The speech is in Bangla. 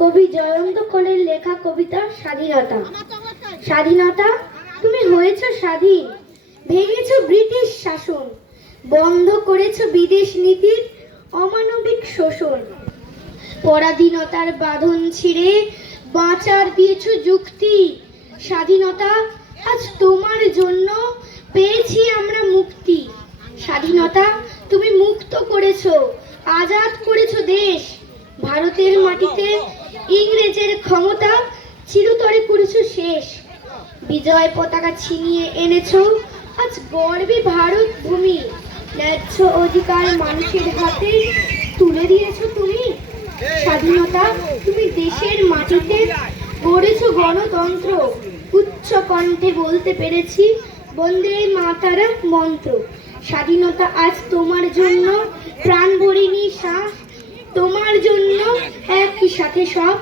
কবি জয়ন্ত কোলের লেখা কবিতা স্বাধীনতা। স্বাধীনতা, তুমি হয়েছ স্বাধীন, ভেঙেছ ব্রিটিশ শাসন, বন্ধ করেছ বিদেশ নীতির অমানবিক শোষণ, পরাধীনতার বাঁধন ছিঁড়ে বাঁচার দিয়েছ যুক্তি। স্বাধীনতা, আজ তোমার জন্য পেয়েছি আমরা মুক্তি। স্বাধীনতা, তুমি মুক্ত করেছ, আজাদ করেছ দেশ। ভারতের মাটিতে ইংরেজের ক্ষমতা চিরতরে করেছ শেষ। বিজয় পতাকা ছিনিয়ে এনেছ আজ গর্বে ভারত ভূমি। ন্যায্য অধিকার মানুষের হাতে তুলে দিয়েছ তুমি। স্বাধীনতা, তুমি দেশের মাটিতে গড়েছ গণতন্ত্র। উচ্চ কণ্ঠে বলতে পেরেছি বন্দে মাতরম মন্ত্র। স্বাধীনতা, আজ তোমার জন্য প্রাণ ভরিনি শ্বাস, তোমার জন্য একই সাথে সব।